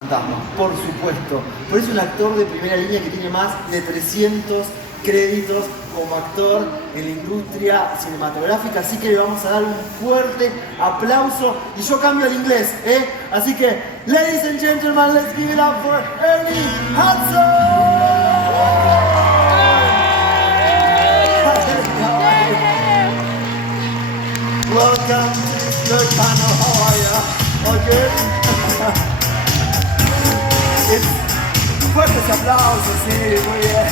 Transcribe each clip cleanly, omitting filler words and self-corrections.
Cazafantasmas, por supuesto. Por eso es un actor de primera línea que tiene más de 300 créditos como actor en la industria cinematográfica, así que le vamos a dar un fuerte aplauso y yo cambio al inglés, ¿eh? Así que, ladies and gentlemen, let's give it up for Ernie Hudson! Welcome to the panel, how are you? All good? Fuertes aplausos, sí, muy bien.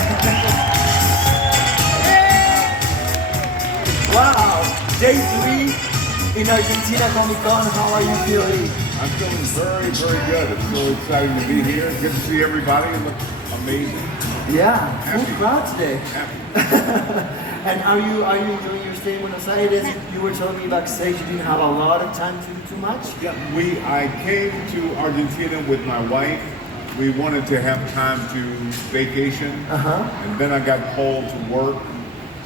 Wow, day 3 in Argentina Comic Con, how are you feeling? I'm feeling very, very good. It's so exciting to be here. Good to see everybody. It looks amazing. Yeah, full Happy. crowd today. Happy. And are you enjoying your stay in Buenos Aires? You were telling me backstage you didn't have a lot of time to do too much? Yeah, I came to Argentina with my wife. We wanted to have time to vacation, and then I got called to work,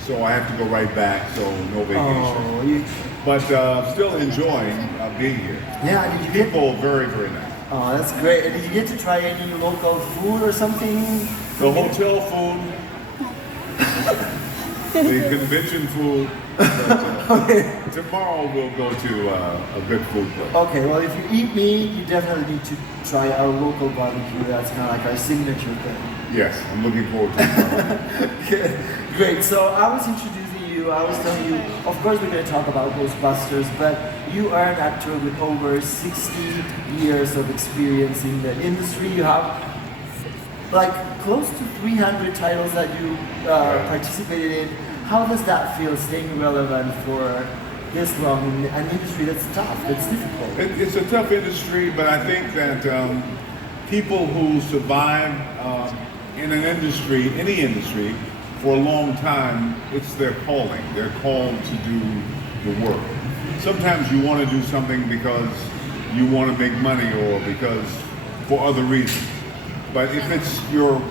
so I have to go right back, so no vacation. But still enjoying being here. Yeah, did you People very, very nice. Oh, that's great. And did you get to try any local food or something? The hotel food, the convention food. But, tomorrow we'll go to a good food place. Okay, well if you eat meat, you definitely need to try our local barbecue. That's kind of like our signature thing. Yes, I'm looking forward to it. Great, so I was introducing you, I was telling you, of course we're going to talk about Ghostbusters, but you are an actor with over 60 years of experience in the industry. You have like close to 300 titles that you participated in. How does that feel, staying relevant for this long in an industry that's tough, that's difficult? It's a tough industry, but I think that people who survive in an industry, any industry, for a long time, it's their calling. They're called to do the work. Sometimes you want to do something because you want to make money or because for other reasons. But if it's your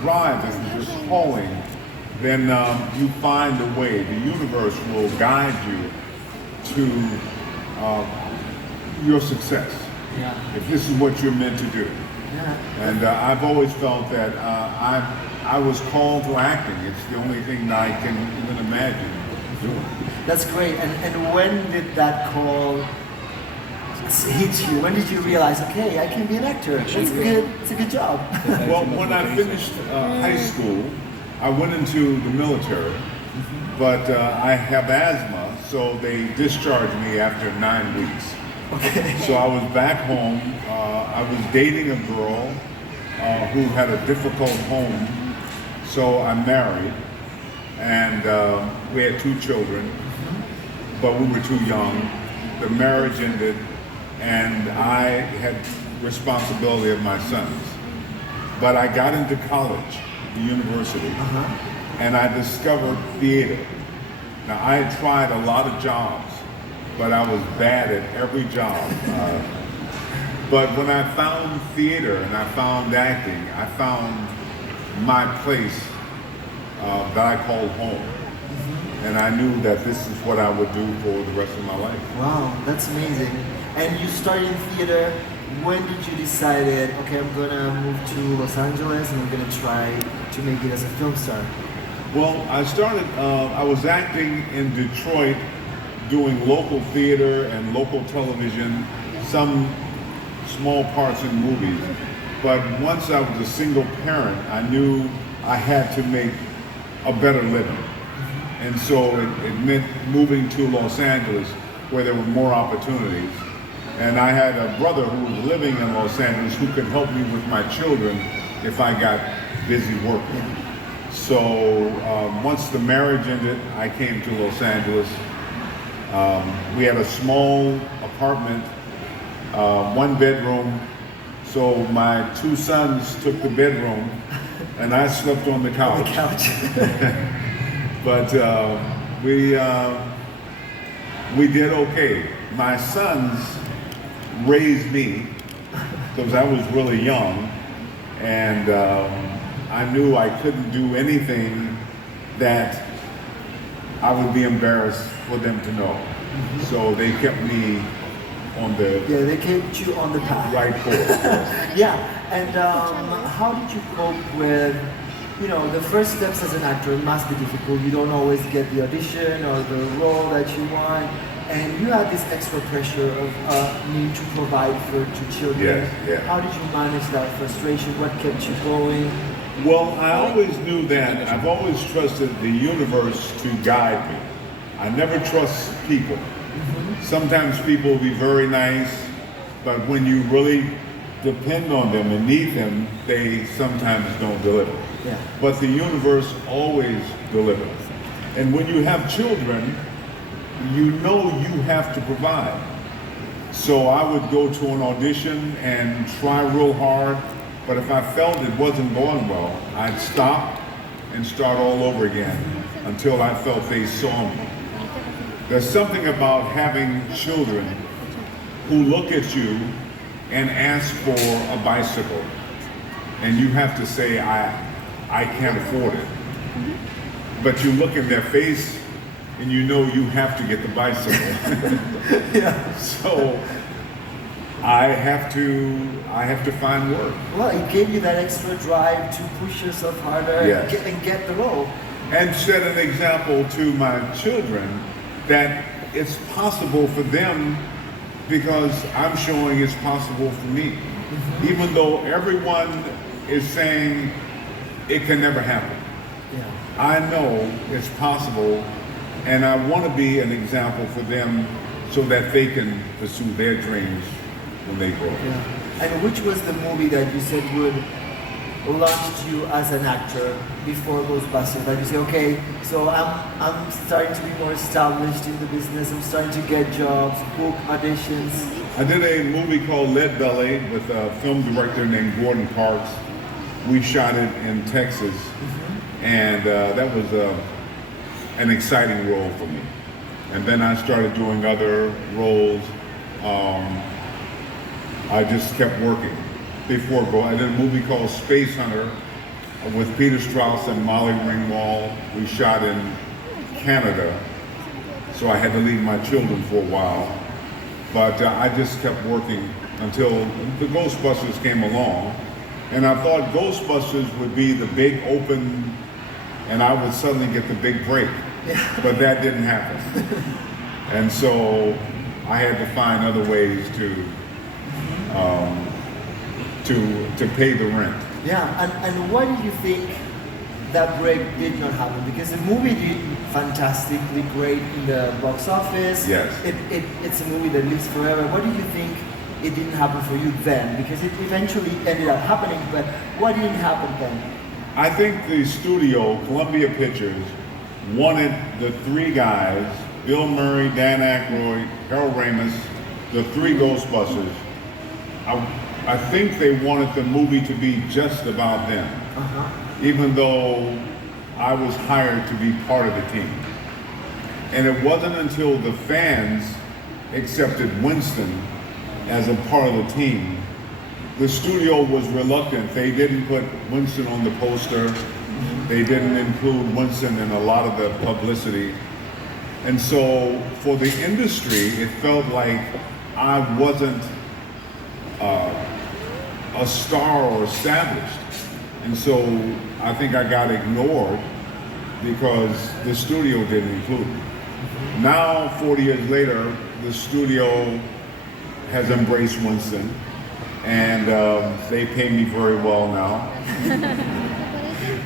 drive, if it's your calling, then you find a way. The universe will guide you to your success. Yeah. If this is what you're meant to do. Yeah. And I've always felt that I was called to acting. It's the only thing that I can even imagine doing. That's great. And when did that call hit you? When did you realize, okay, I can be an actor? It's a good job. Well, when I finished high school, I went into the military, but I have asthma, so they discharged me after 9 weeks. Okay. So I was back home. I was dating a girl who had a difficult home, so I married, and we had 2 children, but we were too young. The marriage ended, and I had responsibility of my sons. But I got into college, the university, and I discovered theater. Now I had tried a lot of jobs, but I was bad at every job. But when I found theater and I found acting, I found my place that I called home. And I knew that this is what I would do for the rest of my life. Wow, that's amazing. And you started in theater. When did you decide, okay, I'm gonna move to Los Angeles and I'm gonna try to make it as a film star? Well, I was acting in Detroit, doing local theater and local television, some small parts in movies. But once I was a single parent, I knew I had to make a better living. And so it meant moving to Los Angeles where there were more opportunities. And I had a brother who was living in Los Angeles who could help me with my children if I got busy working. So once the marriage ended, I came to Los Angeles. We had a small apartment, 1 bedroom. So my 2 sons took the bedroom and I slept on the couch. But we did okay. My sons raised me because I was really young, and I knew I couldn't do anything that I would be embarrassed for them to know. So they kept me on the Yeah, they kept you on the path. right course. Yeah, and how did you cope with, the first steps as an actor? It must be difficult. You don't always get the audition or the role that you want, and you had this extra pressure of needing to provide for two children. Yes, yeah. How did you manage that frustration? What kept you going? Well, I always knew that. I've always trusted the universe to guide me. I never trust people. Sometimes people will be very nice, but when you really depend on them and need them, they sometimes don't deliver. Yeah. But the universe always delivers. And when you have children, you know you have to provide. So I would go to an audition and try real hard, but if I felt it wasn't going well, I'd stop and start all over again until I felt they saw me. There's something about having children who look at you and ask for a bicycle, and you have to say, I can't afford it. But you look in their face and you know you have to get the bicycle. Yeah. So I have to find work. Well, it gave you that extra drive to push yourself harder Yes. and get the role. And set an example to my children that it's possible for them because I'm showing it's possible for me. Even though everyone is saying it can never happen. Yeah. I know it's possible, and I want to be an example for them so that they can pursue their dreams when they grow up. Yeah. And which was the movie that you said would launch you as an actor before Ghostbusters? Like you say, okay, so I'm starting to be more established in the business. I'm starting to get jobs, book auditions. I did a movie called Lead Belly with a film director named Gordon Parks. We shot it in Texas, and that was an exciting role for me. And then I started doing other roles. I just kept working. I did a movie called Space Hunter with Peter Strauss and Molly Ringwald. We shot in Canada, so I had to leave my children for a while. But I just kept working until the Ghostbusters came along. And I thought Ghostbusters would be the big open, and I would suddenly get the big break. But that didn't happen. And so I had to find other ways to pay the rent. Yeah, and why do you think that break did not happen? Because the movie did fantastically great in the box office. Yes. It's a movie that lives forever. Why do you think it didn't happen for you then? Because it eventually ended up happening, but why didn't it happen then? I think the studio, Columbia Pictures, wanted the three guys, Bill Murray, Dan Aykroyd, Harold Ramis, the three Ghostbusters. I think they wanted the movie to be just about them, even though I was hired to be part of the team. And it wasn't until the fans accepted Winston as a part of the team. The studio was reluctant. They didn't put Winston on the poster. They didn't include Winston in a lot of the publicity. And so for the industry, it felt like I wasn't a star or established. And so I think I got ignored because the studio didn't include me. Now, 40 years later, the studio has embraced Winston, and they pay me very well now.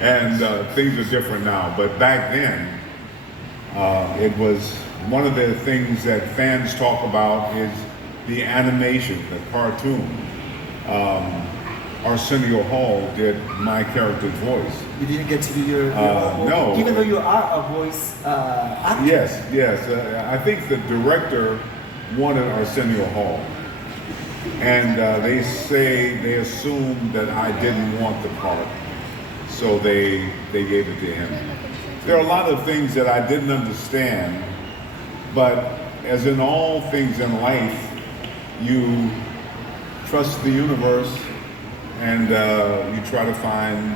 And things are different now, but back then, it was one of the things that fans talk about is the animation, the cartoon. Arsenio Hall did my character's voice. You didn't get to do your no. Even though you are a voice actor. Yes. I think the director wanted Arsenio Hall. And they assumed that I didn't want the part. So they gave it to him. There are a lot of things that I didn't understand, but as in all things in life, you trust the universe and you try to find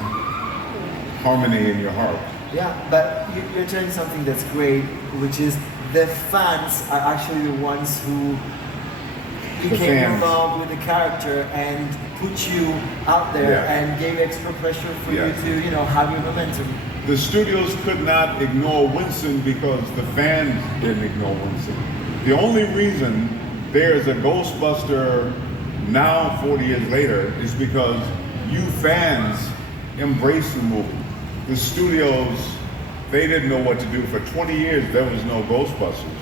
harmony in your heart. Yeah, but you're telling something that's great, which is the fans are actually the ones who became fans. involved with the character and put you out there Yeah. and gave extra pressure for Yeah. you to, have your momentum. The studios could not ignore Winston because the fans didn't ignore Winston. The only reason there's a Ghostbuster now, 40 years later, is because you fans embraced the movie. The studios, they didn't know what to do. For 20 years, there was no Ghostbusters.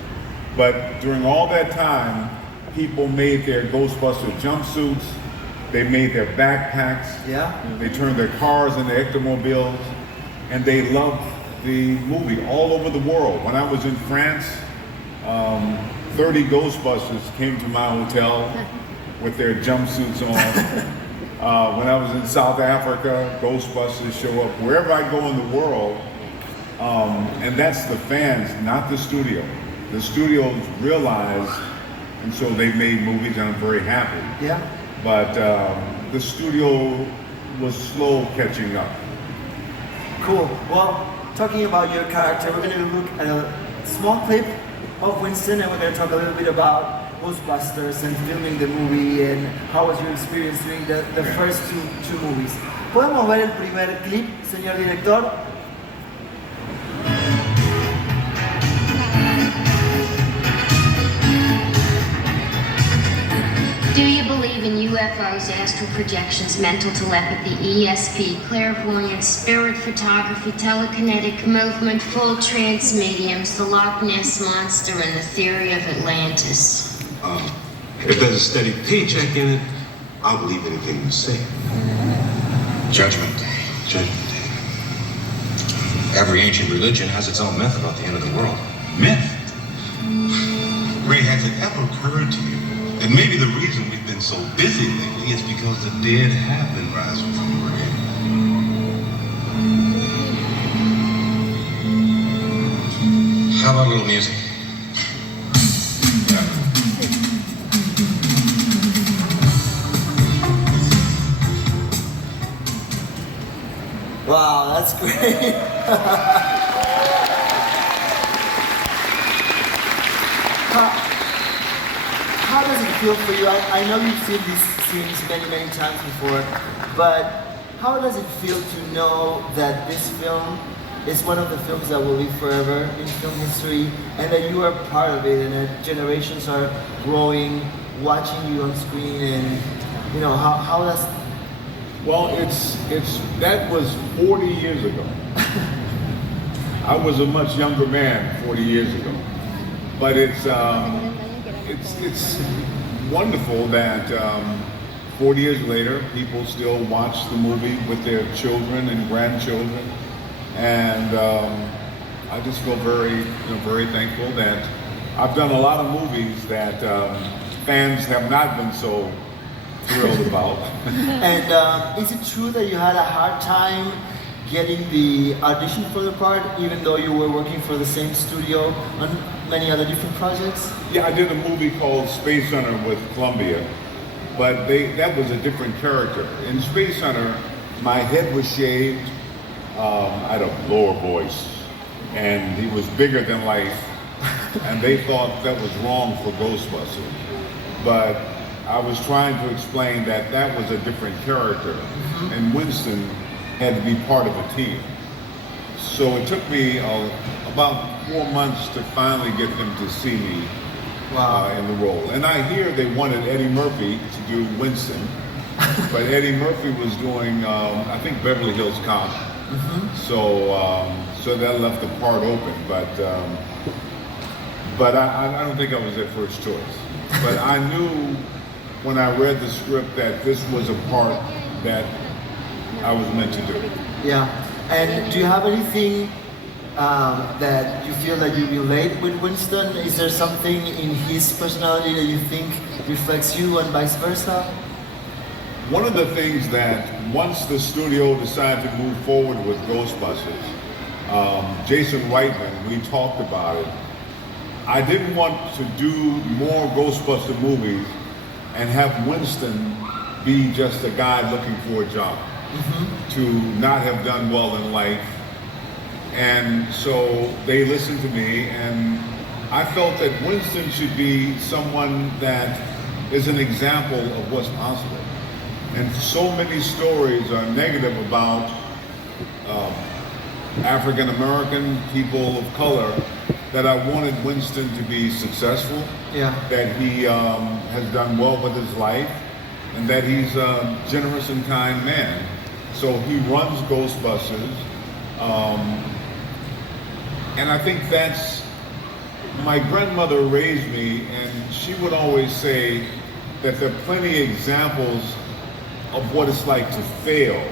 But during all that time, people made their Ghostbuster jumpsuits, they made their backpacks, Yeah. they turned their cars into ectomobiles, and they loved the movie all over the world. When I was in France, 30 Ghostbusters came to my hotel with their jumpsuits on. When I was in South Africa, Ghostbusters show up wherever I go in the world. And that's the fans, not the studio. The studios realized, and so they made movies, and I'm very happy. Yeah. But the studio was slow catching up. Cool. Well, talking about your character, we're going to look at a small clip of Winston, and we're going to talk a little bit about Ghostbusters and filming the movie and how was your experience doing the first two movies. ¿Podemos ver el primer clip, señor director? Do you believe in UFOs, astral projections, mental telepathy, ESP, clairvoyance, spirit photography, telekinetic movement, full trance mediums, the Loch Ness Monster, and the theory of Atlantis? If there's a steady paycheck in it, I'll believe anything you say. Judgment Day. Judgment Day. Every ancient religion has its own myth about the end of the world. Myth. Ray, has it ever occurred to you that maybe the reason we've been so busy lately is because the dead have been rising from the grave? How about a little music? Yeah. Wow, that's great. How does it feel for you? I know you've seen these scenes many times before, but how does it feel to know that this film is one of the films that will live forever in film history, and that you are part of it, and that generations are growing, watching you on screen, and how does... Well, that was 40 years ago. I was a much younger man 40 years ago. But it's wonderful that 40 years later, people still watch the movie with their children and grandchildren, and I just feel very thankful that I've done a lot of movies that fans have not been so thrilled about. And is it true that you had a hard time getting the audition for the part, even though you were working for the same studio on many other different projects? Yeah, I did a movie called Space Hunter with Columbia, but that was a different character. In Space Hunter, my head was shaved, I had a lower voice, and he was bigger than life, and they thought that was wrong for Ghostbusters. But I was trying to explain that was a different character, and Winston had to be part of a team. So it took me about 4 months to finally get them to see me in the role. And I hear they wanted Eddie Murphy to do Winston, but Eddie Murphy was doing, I think, Beverly Hills Cop. So that left the part open, but I don't think I was their first choice. But I knew when I read the script that this was a part that I was meant to do. Yeah. And do you have anything that you feel that you relate with Winston? Is there something in his personality that you think reflects you and vice versa? One of the things that once the studio decided to move forward with Ghostbusters, Jason Reitman, we talked about it. I didn't want to do more Ghostbuster movies and have Winston be just a guy looking for a job, to not have done well in life. And so they listened to me, and I felt that Winston should be someone that is an example of what's possible. And so many stories are negative about African American people of color that I wanted Winston to be successful, that he has done well with his life, and that he's a generous and kind man. So he runs Ghostbusters, and I think that's, my grandmother raised me, and she would always say that there are plenty of examples of what it's like to fail,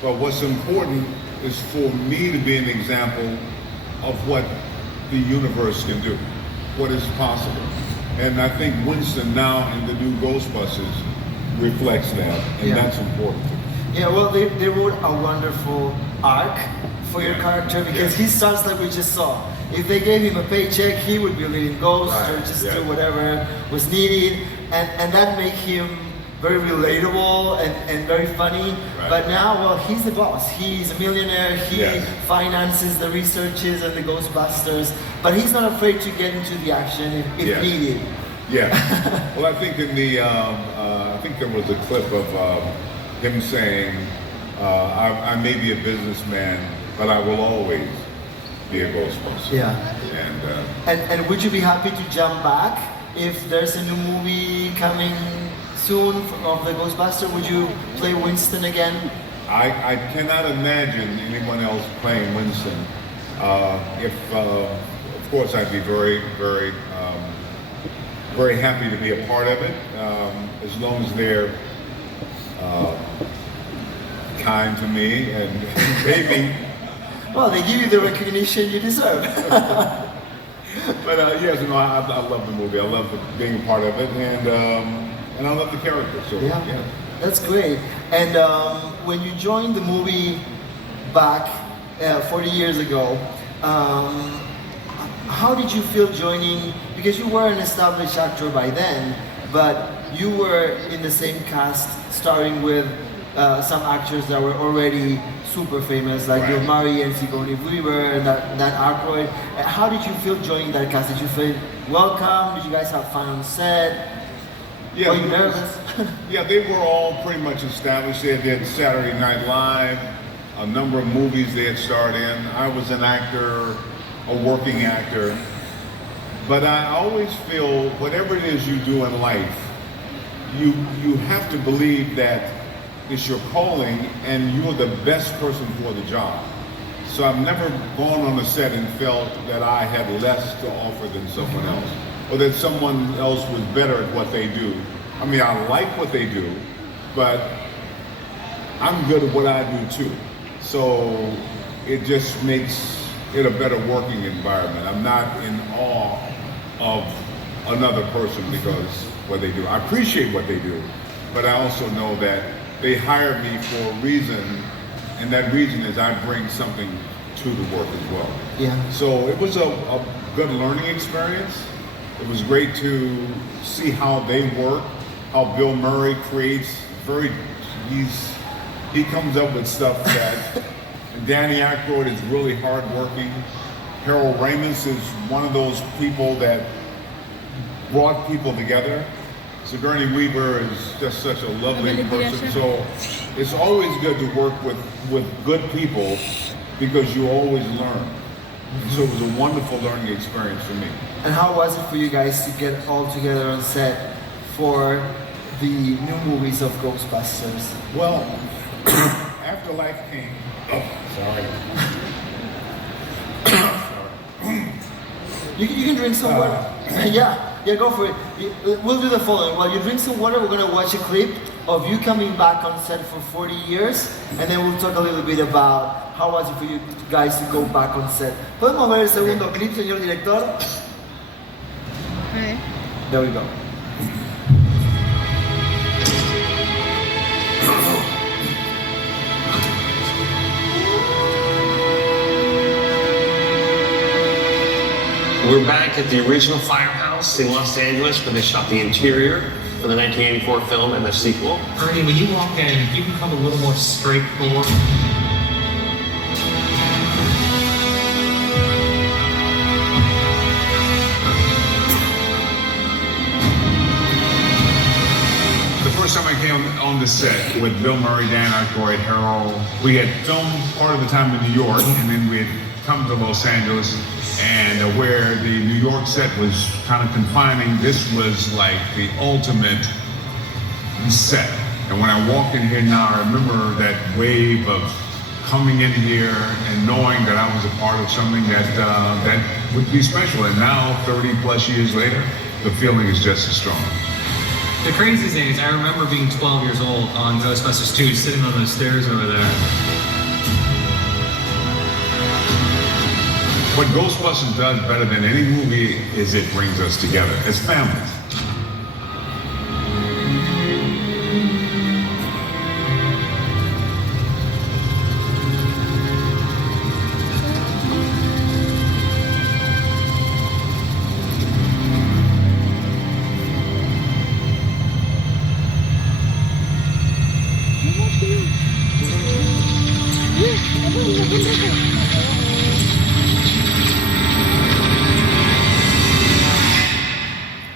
but what's important is for me to be an example of what the universe can do, what is possible. And I think Winston now in the new Ghostbusters reflects that, and that's important. Yeah, well, they wrote a wonderful arc for your character, because he starts like we just saw. If they gave him a paycheck, he would be leading ghosts or just do whatever was needed, and that made him very relatable and very funny. But now, well, he's the boss. He's a millionaire. He finances the researches and the Ghostbusters, but he's not afraid to get into the action if needed. Yeah. Well, I think in the, I think there was a clip of him saying, I may be a businessman, but I will always be a Ghostbuster. Yeah. And would you be happy to jump back if there's a new movie coming soon of the Ghostbuster? Would you play Winston again? I cannot imagine anyone else playing Winston. Of course, I'd be very, very, very happy to be a part of it, as long as they're kind to me and maybe. Well, they give you the recognition you deserve. But yes, no, I love the movie. I love being a part of it, and I love the character. So yeah. That's great. And when you joined the movie back 40 years ago, how did you feel joining? Because you were an established actor by then, but you were in the same cast, starring with some actors that were already super famous, like Bill Murray and Sigourney Weaver and Dan Aykroyd. How did you feel joining that cast? Did you feel welcome? Did you guys have fun on set? Yeah, were you nervous? Yeah, they were all pretty much established. They did Saturday Night Live, a number of movies they had starred in. I was an actor, a working actor. But I always feel whatever it is you do in life, you have to believe that it's your calling and you're the best person for the job. So I've never gone on a set and felt that I had less to offer than someone else, or that someone else was better at what they do. I mean, I like what they do, but I'm good at what I do too. So it just makes it a better working environment. I'm not in awe of another person because what they do. I appreciate what they do, but I also know that they hired me for a reason, and that reason is I bring something to the work as well. Yeah. So it was a good learning experience. It was great to see how they work, how Bill Murray creates he comes up with stuff that Danny Aykroyd is really hardworking. Harold Ramis is one of those people that brought people together. Sigourney Weaver is just such a lovely person. So it's always good to work with good people because you always learn. And so it was a wonderful learning experience for me. And how was it for you guys to get all together on set for the new movies of Ghostbusters? Well, after life came. Oh, sorry. You can drink some water. Yeah, go for it. We'll do the following. While you drink some water, we're going to watch a clip of you coming back on set for 40 years, and then we'll talk a little bit about how was it for you guys to go back on set. ¿Podemos ver el segundo clip, señor director? Okay. There we go. We're back at the original firehouse in Los Angeles where they shot the interior for the 1984 film and the sequel. Ernie, when you walk in, you become a little more straightforward. here on the set with Bill Murray, Dan Aykroyd, Harold. We had filmed part of the time in New York, and then we had come to Los Angeles, and where the New York set was kind of confining, this was like the ultimate set. And when I walked in here now, I remember that wave of coming in here and knowing that I was a part of something that that would be special. And now, 30 plus years later, the feeling is just as strong. The crazy thing is, I remember being 12 years old on Ghostbusters 2, sitting on those stairs over there. What Ghostbusters does better than any movie is it brings us together as families.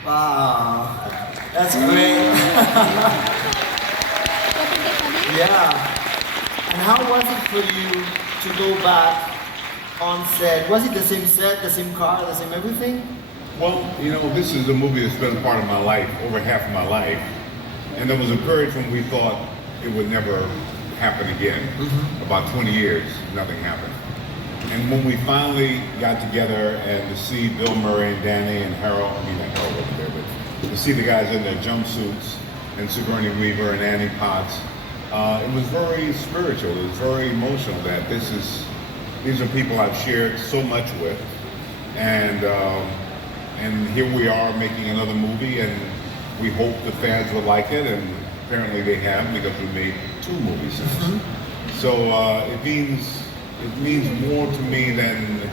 Wow, that's great. Yeah. And how was it for you to go back on set? Was it the same set, the same car, the same everything? Well, you know, this is a movie that's been a part of my life, over half of my life. And there was a period when we thought it would never happen again. About 20 years, nothing happened. And when we finally got together and to see Bill Murray and Danny and Harold, I mean, not Harold over there, but to see the guys in their jumpsuits and Sigourney Weaver and Annie Potts, it was very spiritual. It was very emotional that these are people I've shared so much with. And here we are making another movie, and we hope the fans will like it, and apparently they have, because we made 2 movies since. So it means more to me than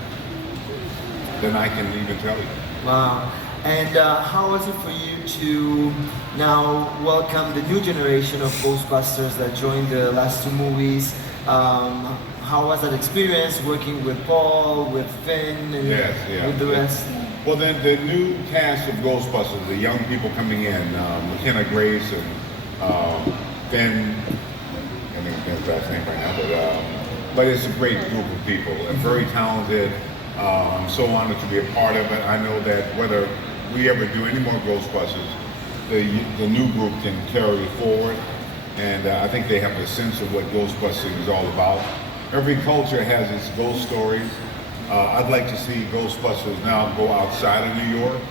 I can even tell you. Wow. And how was it for you to now welcome the new generation of Ghostbusters that joined the last 2 movies? How was that experience working with Paul, with Finn, and with the rest? Well, the new cast of Ghostbusters, the young people coming in, McKenna Grace and Finn, I think Finn's last name right now, but it's a great group of people, and very talented. I'm so honored to be a part of it. I know that whether we ever do any more Ghostbusters, the new group can carry it forward, and I think they have the sense of what Ghostbusters is all about. Every culture has its ghost stories. I'd like to see Ghostbusters now go outside of New York.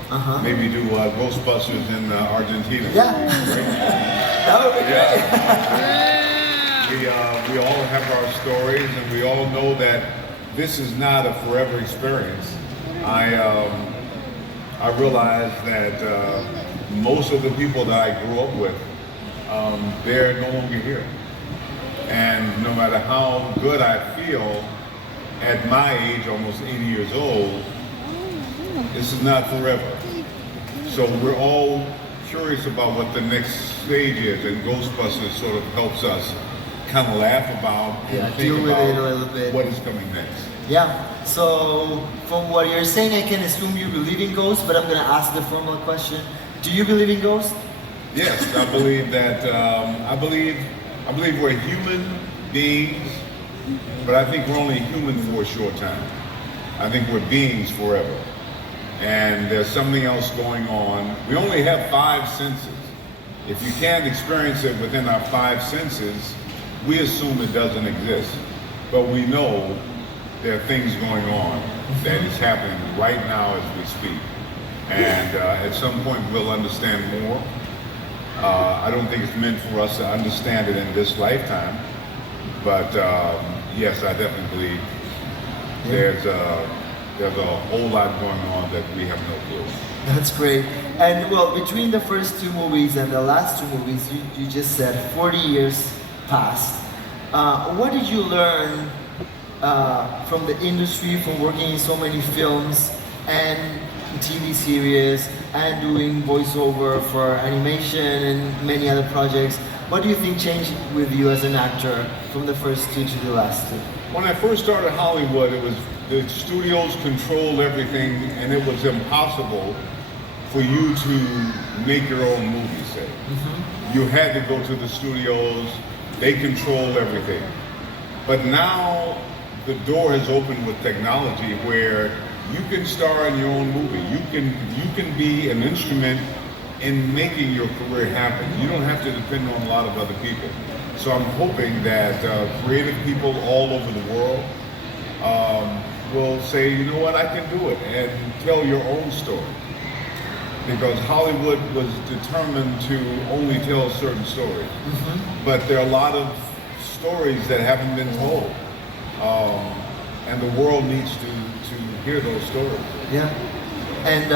Maybe do Ghostbusters in Argentina. Yeah. That would be great. We all have our stories, and we all know that this is not a forever experience. I realize that most of the people that I grew up with, they're no longer here. And no matter how good I feel, at my age, almost 80 years old, this is not forever. So we're all curious about what the next stage is, and Ghostbusters sort of helps us kind of laugh about and think deal with about it a little bit. What is coming next. Yeah, so from what you're saying, I can assume you believe in ghosts, but I'm going to ask the formal question. Do you believe in ghosts? Yes, I believe that, I believe we're human beings, but I think we're only human for a short time. I think we're beings forever. And there's something else going on. We only have 5 senses. If you can't experience it within our 5 senses, we assume it doesn't exist. But we know there are things going on that is happening right now as we speak. And at some point we'll understand more. I don't think it's meant for us to understand it in this lifetime. But yes, I definitely believe there's a whole lot going on that we have no clue. That's great. And well, between the first 2 movies and the last 2 movies, you just said 40 years passed. What did you learn from the industry, from working in so many films and TV series and doing voiceover for animation and many other projects? What do you think changed with you as an actor from the first 2 to the last 2? When I first started Hollywood, it was the studios controlled everything, and it was impossible for you to make your own movie, say. you had to go to the studios. They control everything. But now the door has opened with technology where you can star in your own movie. You can be an instrument in making your career happen. You don't have to depend on a lot of other people. So I'm hoping that creative people all over the world will say, you know what, I can do it, and tell your own story. Because Hollywood was determined to only tell certain stories. But there are a lot of stories that haven't been told. And the world needs to hear those stories. Yeah. And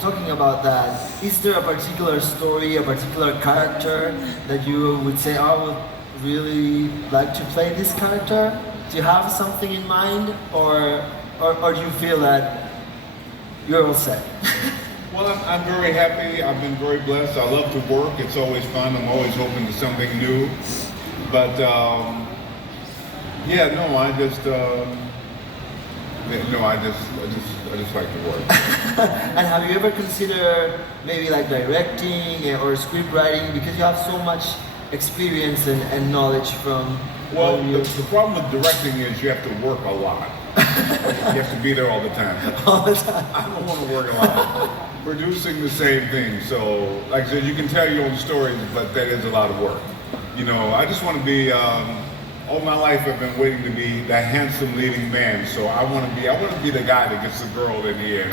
talking about that, is there a particular story, a particular character that you would say, I would really like to play this character? Do you have something in mind, or do you feel that you're all set? Well, I'm very happy. I've been very blessed. I love to work. It's always fun. I'm always open to something new. But yeah, no, I just like to work. And have you ever considered maybe like directing or script writing, because you have so much experience and knowledge from? Well, the problem with directing is you have to work a lot. You have to be there all the time. All the time. I don't want to work a lot. Producing the same thing. So, like I said, you can tell your own stories, but that is a lot of work. You know, I just want to be. All my life, I've been waiting to be that handsome leading man. So I want to be the guy that gets the girl in the end.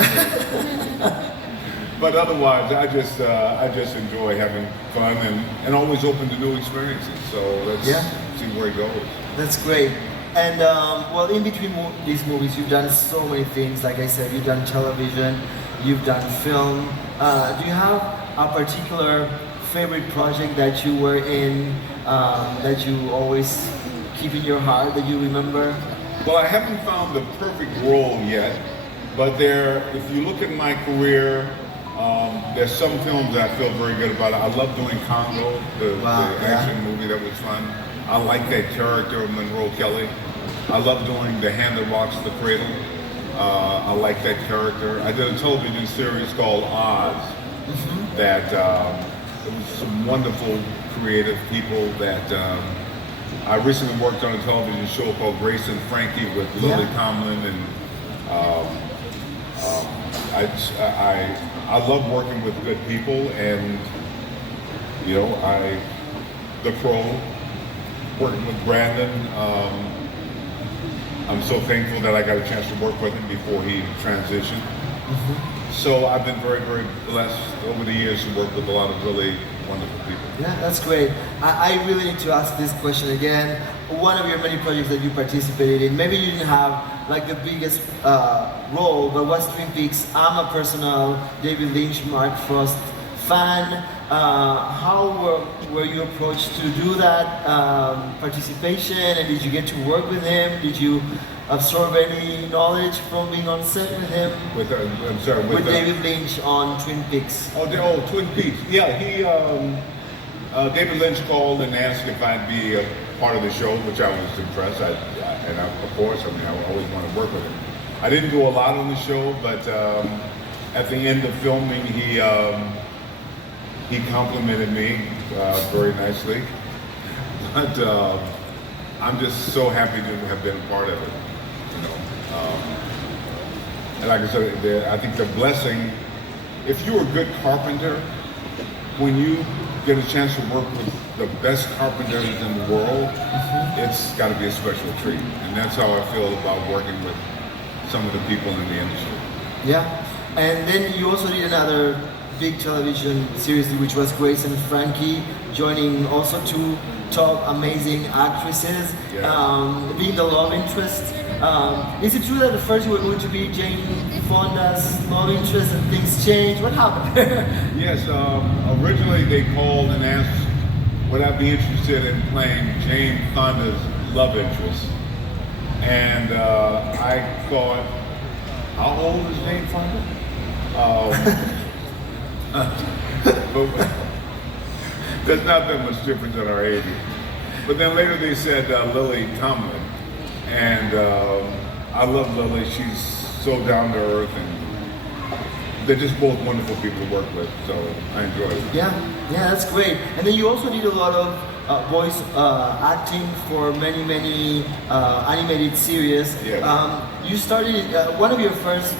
But otherwise, I just enjoy having fun and always open to new experiences. So let's see where it goes. That's great. And well, in between these movies, you've done so many things. Like I said, you've done television, you've done film. Do you have a particular favorite project that you were in, that you always keep in your heart, that you remember? Well, I haven't found the perfect role yet, but if you look at my career, there's some films that I feel very good about. I love doing Congo, the action movie that was fun. I like that character of Monroe Kelly. I love doing The Hand That Rocks the Cradle. I like that character. I did a television series called Oz that it was some wonderful creative people that I recently worked on a television show called Grace and Frankie with Lily Tomlin, and I love working with good people, and you know, The Crow, working with Brandon. I'm so thankful that I got a chance to work with him before he transitioned. So I've been very, very blessed over the years to work with a lot of really wonderful people. Yeah, that's great. I really need to ask this question again. One of your many projects that you participated in, maybe you didn't have like the biggest role, but was Twin Peaks. I'm a personal David Lynch, Mark Frost fan. How were you approached to do that participation, and did you get to work with him? Did you absorb any knowledge from being on set with him? With David Lynch on Twin Peaks. Twin Peaks. Yeah, he David Lynch called and asked if I'd be a part of the show, which I was impressed. Of course, I always want to work with him. I didn't do a lot on the show, but at the end of filming, he complimented me very nicely. But I'm just so happy to have been a part of it. You know, and like I said, I think the blessing. If you're a good carpenter, when you get a chance to work with the best carpenters in the world, it's got to be a special treat. And that's how I feel about working with some of the people in the industry. Yeah, and then you also did another big television series, which was Grace and Frankie, joining also two top amazing actresses, being the love interest. Is it true that at first you were going to be Jane Fonda's love interest and things changed? What happened? Yes, originally they called and asked would I be interested in playing Jane Fonda's love interest. And I thought, how old is Jane Fonda? But there's not that much difference in our ages. But then later they said Lily Tomlin. And I love Lily. She's so down to earth. And they're just both wonderful people to work with, so I enjoy it. Yeah, that's great. And then you also did a lot of voice acting for many animated series. Yes. You started, one of your first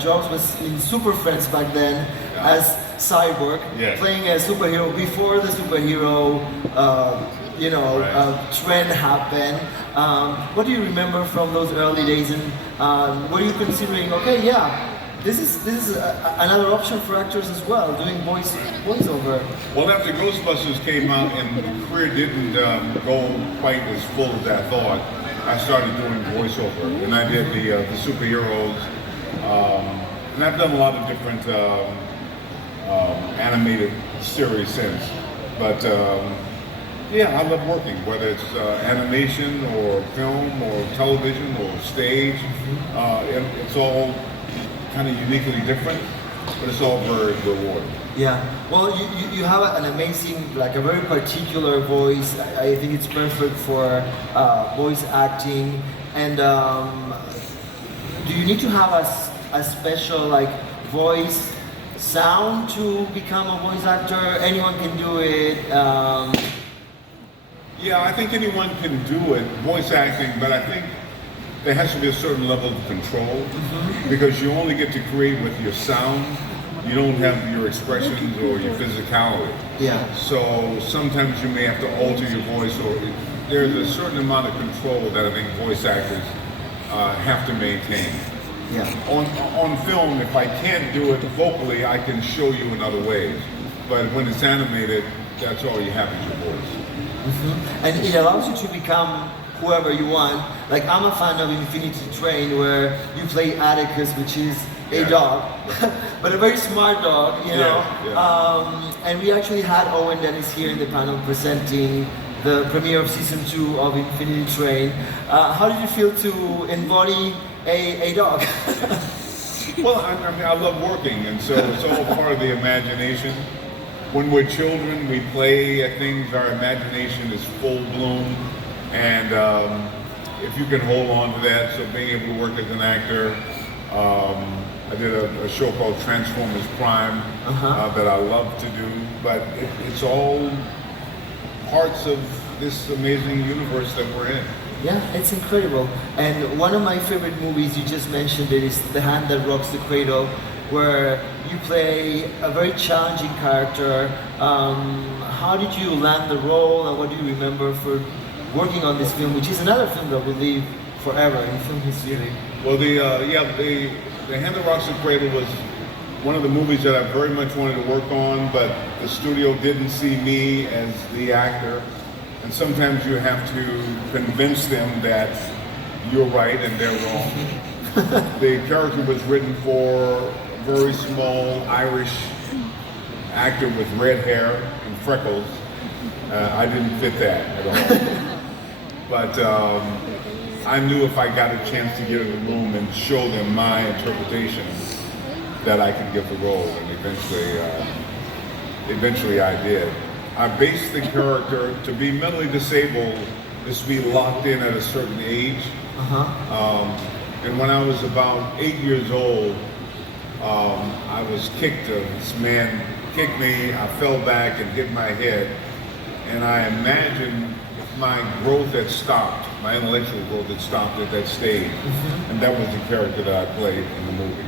jobs was in Super Friends back then as Cyborg, Yes. playing a superhero before the superhero trend happened. What do you remember from those early days, and were you considering, okay, yeah, this is another option for actors as well, doing voiceover? Well, after Ghostbusters came out and the career didn't go quite as full as I thought, I started doing voiceover, and I did the superheroes, and I've done a lot of different animated series since. But yeah, I love working, whether it's animation or film or television or stage. It's all kind of uniquely different, but it's all very rewarding. Yeah, well, you have an amazing, like a very particular voice. I think it's perfect for voice acting. And do you need to have a special like voice sound to become a voice actor? Anyone can do it. Yeah, I think anyone can do it, voice acting, but I think there has to be a certain level of control because you only get to create with your sound. You don't have your expressions or your physicality. Yeah. So sometimes you may have to alter your voice, or there's a certain amount of control that I think voice actors have to maintain. Yeah. On film, if I can't do it vocally, I can show you in other ways. But when it's animated, that's all you have is your voice. And it allows you to become whoever you want. Like, I'm a fan of Infinity Train, where you play Atticus, which is a dog, but a very smart dog, you know. Yeah. And we actually had Owen Dennis here in the panel presenting the premiere of season 2 of Infinity Train. How did you feel to embody a dog? Well, I mean, I love working, and so it's all part of the imagination. When we're children, we play at things, our imagination is full bloom, and if you can hold on to that, so being able to work as an actor, I did a show called Transformers Prime that I love to do, but it's all parts of this amazing universe that we're in. Yeah, it's incredible. And one of my favorite movies, you just mentioned it, is The Hand That Rocks the Cradle, where you play a very challenging character. How did you land the role, and what do you remember for working on this film, which is another film that will live forever in film history? Well, the Hand That Rocks the Cradle was one of the movies that I very much wanted to work on, but the studio didn't see me as the actor. And sometimes you have to convince them that you're right and they're wrong. The character was written for a very small Irish actor with red hair and freckles. I didn't fit that at all. But I knew if I got a chance to get in the room and show them my interpretation, that I could get the role, and eventually I did. I based the character to be mentally disabled, is to be locked in at a certain age. And when I was about 8 years old, I was kicked. This man kicked me, I fell back and hit my head. And I imagined if my growth had stopped, my intellectual growth had stopped at that stage. And that was the character that I played in the movie.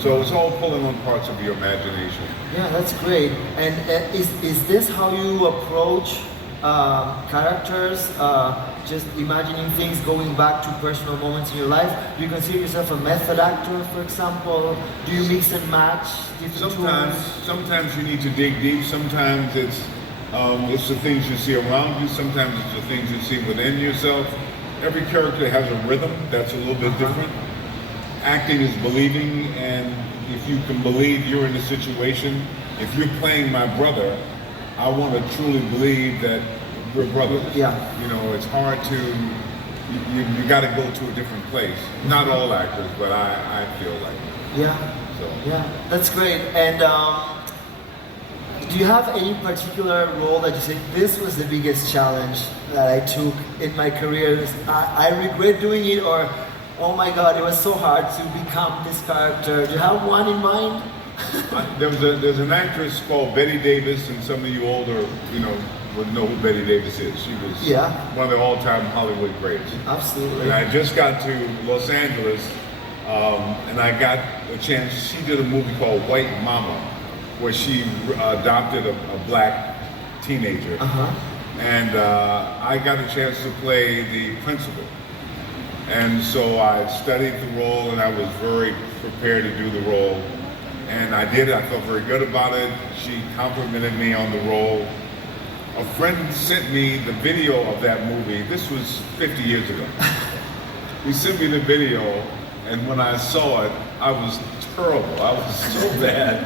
So it's all pulling on parts of your imagination. Yeah, that's great. And is this how you approach characters? Just imagining things, going back to personal moments in your life? Do you consider yourself a method actor, for example? Do you mix and match different tools? Sometimes you need to dig deep. Sometimes it's the things you see around you. Sometimes it's the things you see within yourself. Every character has a rhythm that's a little bit different. Acting is believing, and if you can believe you're in a situation, if you're playing my brother, I want to truly believe that we're brothers. Yeah. You know, it's hard to, you got to go to a different place. Not all actors, but I feel like it. Yeah. So. Yeah, that's great. And do you have any particular role that you say, this was the biggest challenge that I took in my career? I regret doing it, or oh my God, it was so hard to become this character. Do you have one in mind? There's an actress called Betty Davis, and some of you older, would know who Betty Davis is. She was one of the all-time Hollywood greats. Absolutely. And I just got to Los Angeles, and I got a chance. She did a movie called White Mama, where she adopted a black teenager. And I got a chance to play the principal. And so I studied the role, and I was very prepared to do the role. And I did it. I felt very good about it. She complimented me on the role. A friend sent me the video of that movie. This was 50 years ago. He sent me the video, and when I saw it, I was terrible. I was so bad.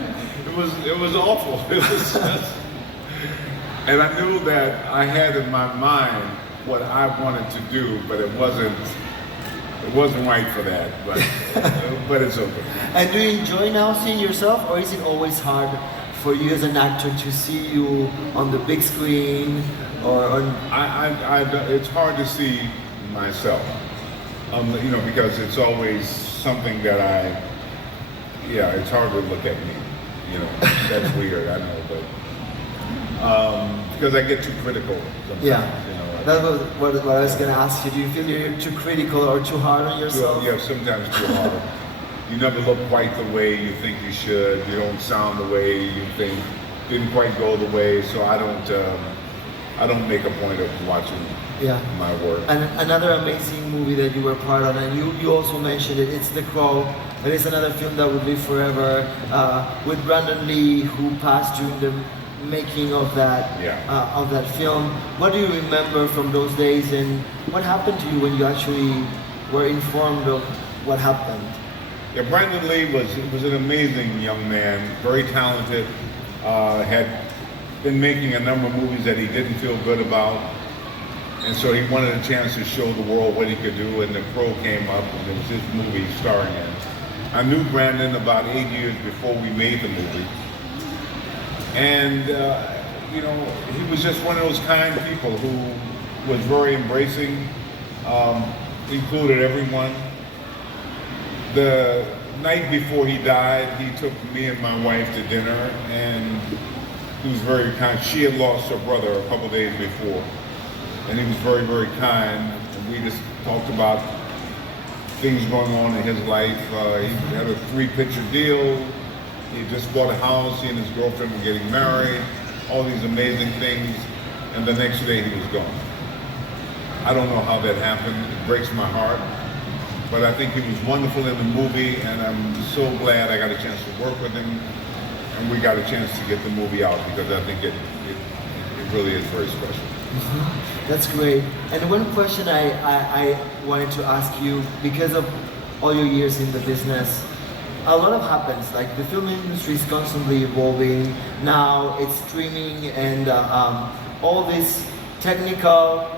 It was awful. It was just, and I knew that I had in my mind what I wanted to do, but it wasn't right for that. But it's okay. And do you enjoy now seeing yourself, or is it always hard for you as an actor to see you on the big screen, or on? It's hard to see myself, because it's always something that it's hard to look at me. That's weird, I know, but because I get too critical sometimes. That was what I was going to ask you. Do you feel you're too critical or too hard on yourself? Yeah, sometimes too hard. You never look quite the way you think you should. You don't sound the way you think. Didn't quite go the way. So I don't make a point of watching my work. And another amazing movie that you were part of, and you also mentioned it. It's The Crow. It is another film that would live forever. With Brandon Lee, who passed during the making of that film. What do you remember from those days, and what happened to you when you actually were informed of what happened? Yeah, Brandon Lee was an amazing young man, very talented, had been making a number of movies that he didn't feel good about, and so he wanted a chance to show the world what he could do, and The Crow came up, and it was his movie starring in. I knew Brandon about 8 years before we made the movie, and he was just one of those kind people who was very embracing, included everyone. The night before he died, he took me and my wife to dinner, and he was very kind. She had lost her brother a couple days before, and he was very, very kind. And we just talked about things going on in his life. He had a 3-picture deal. He just bought a house. He and his girlfriend were getting married. All these amazing things, and the next day he was gone. I don't know how that happened. It breaks my heart. But I think he was wonderful in the movie, and I'm so glad I got a chance to work with him, and we got a chance to get the movie out, because I think it really is very special. That's great. And one question I wanted to ask you, because of all your years in the business, a lot happens. Like, the film industry is constantly evolving. Now it's streaming, and all this technical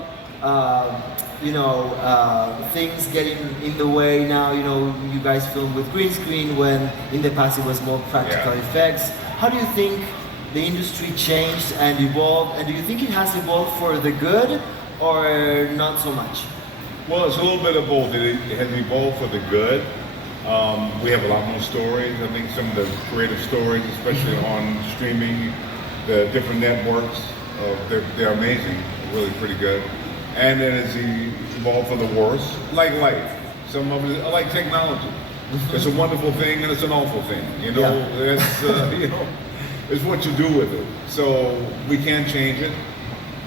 things getting in the way now. You guys film with green screen, when in the past it was more practical effects. How do you think the industry changed and evolved, and do you think it has evolved for the good or not so much? Well, it's a little bit of both. It has evolved for the good. We have a lot more stories. I think some of the creative stories, especially on streaming, the different networks, they're amazing, really pretty good. And it has evolved for the worse, like life. Some of it, like technology. It's a wonderful thing and it's an awful thing. It's what you do with it. So we can't change it.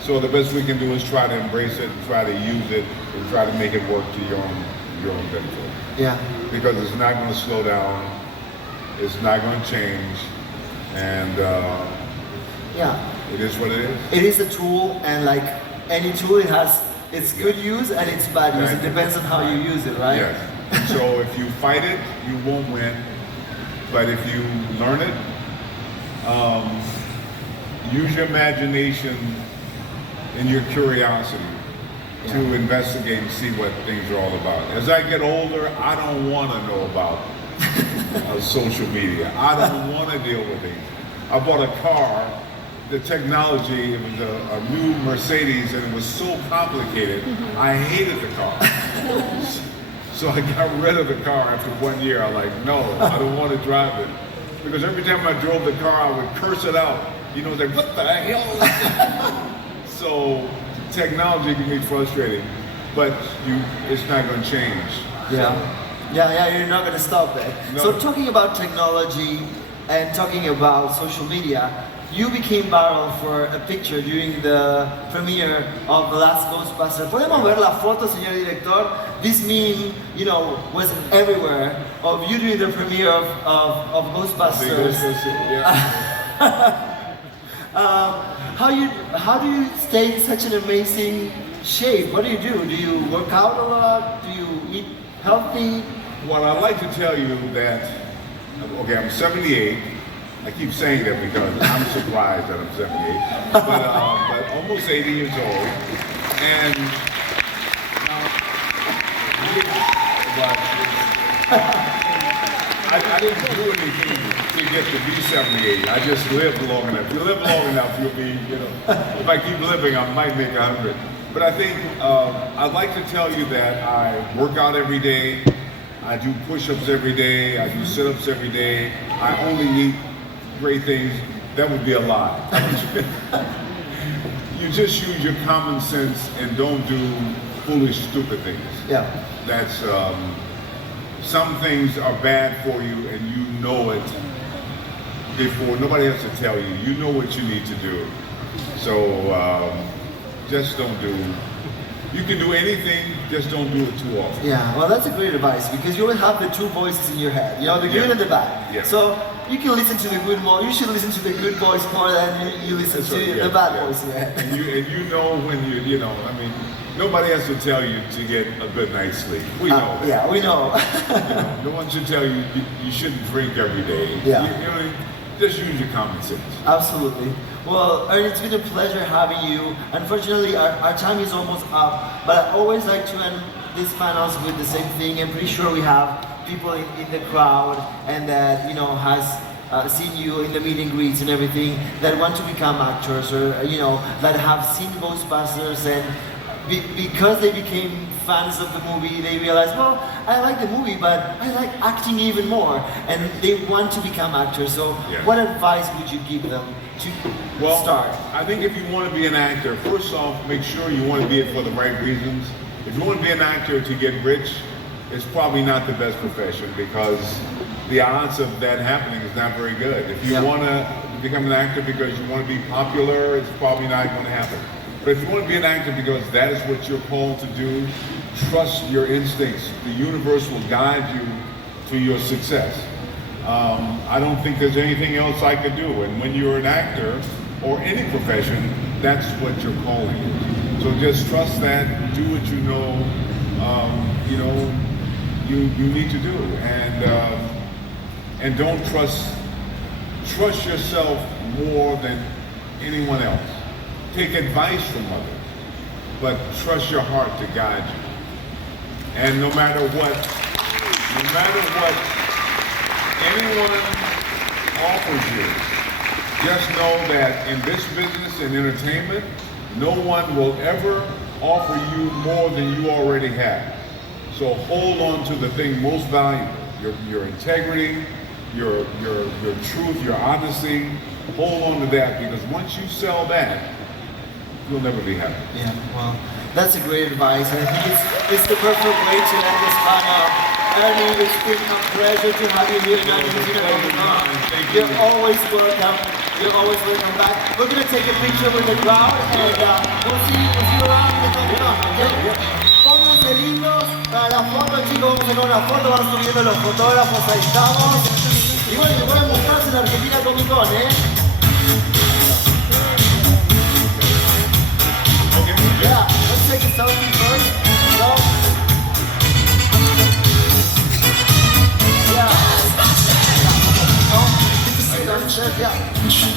So the best we can do is try to embrace it, try to use it, and try to make it work to your own benefit. Yeah. Because it's not going to slow down. It's not going to change. And it is what it is. It is a tool, and like any tool, it has its good use and its bad use. It depends on how you use it, right? Yes. And so if you fight it, you won't win. But if you learn it, use your imagination and your curiosity to investigate and see what things are all about. As I get older, I don't want to know about social media. I don't want to deal with things. I bought a car. The technology, it was a new Mercedes, and it was so complicated, I hated the car. So I got rid of the car after 1 year. I'm like, no, I don't want to drive it. because every time I drove the car, I would curse it out. You know, like, what the hell? So technology can be frustrating, but it's not going to change. Yeah, you're not going to stop it. No. So talking about technology and talking about social media, you became viral for a picture during the premiere of The Last Ghostbuster. ¿Podemos ver la foto, señor director? This meme, you know, was everywhere of you during the premiere of Ghostbusters. Yeah. How do you stay in such an amazing shape? What do you do? Do you work out a lot? Do you eat healthy? Well, I'd like to tell you that, okay, I'm 78. I keep saying that because I'm surprised that I'm 78, but almost 80 years old. And I didn't do anything to get to be 78. I just lived long enough. If you live long enough, you'll be, you know, if I keep living, I might make 100. But I think I'd like to tell you that I work out every day. I do push-ups every day. I do sit-ups every day. I only eat great things. That would be a lie. You just use your common sense and don't do foolish, stupid things. Yeah. That's some things are bad for you and you know it before nobody has to tell you. You know what you need to do. So just don't do. You can do anything, just don't do it too often. Yeah, well, that's a great advice because you will have the two voices in your head, you know, the good and the bad. Yeah. So you can listen to the good more. You should listen to the good voice more than you listen That's to right, the bad voice in your head. And you know when you know, I mean, nobody has to tell you to get a good night's sleep. We know that. Yeah, we know. You know, no one should tell you you shouldn't drink every day. Yeah. You know, just use your common sense. Absolutely. Well, Ernie, it's been a pleasure having you. Unfortunately, our time is almost up, but I always like to end these panels with the same thing. I'm pretty sure we have people in the crowd and that, you know, has seen you in the meet and greets and everything that want to become actors or, you know, that have seen Ghostbusters and because they became fans of the movie, they realized, well, I like the movie, but I like acting even more, and they want to become actors. So, what advice would you give them to start? I think if you want to be an actor, first off, make sure you want to be it for the right reasons. If you want to be an actor to get rich, it's probably not the best profession because the odds of that happening is not very good. If you want to become an actor because you want to be popular, it's probably not going to happen. But if you want to be an actor because that is what you're called to do, trust your instincts. The universe will guide you to your success. I don't think there's anything else I could do. And when you're an actor or any profession, that's what your calling is. So just trust that, do what you know, you need to do, and don't trust yourself more than anyone else. Take advice from others, but trust your heart to guide you. And no matter what anyone offers you, just know that in this business and entertainment, no one will ever offer you more than you already have. So hold on to the thing most valuable, your integrity, your truth, your honesty. Hold on to that, because once you sell that, you'll never be happy. Yeah, well, that's a great advice, and I think it's the perfect way to end this panel. Ernie, it's been a pleasure to have you here in Argentina. You're always welcome. You're always welcome back. We're gonna take a picture with the crowd, and we'll see you around in the Comic-Con, okay? Pónganse lindos para la foto, chicos. Vamos a sacar una foto, van subiendo los fotógrafos, ahí estamos. Y bueno, que pueden mostrarse en Argentina Comic-Con, Yeah, let's take a selfie first. So, yeah. Oh, yeah.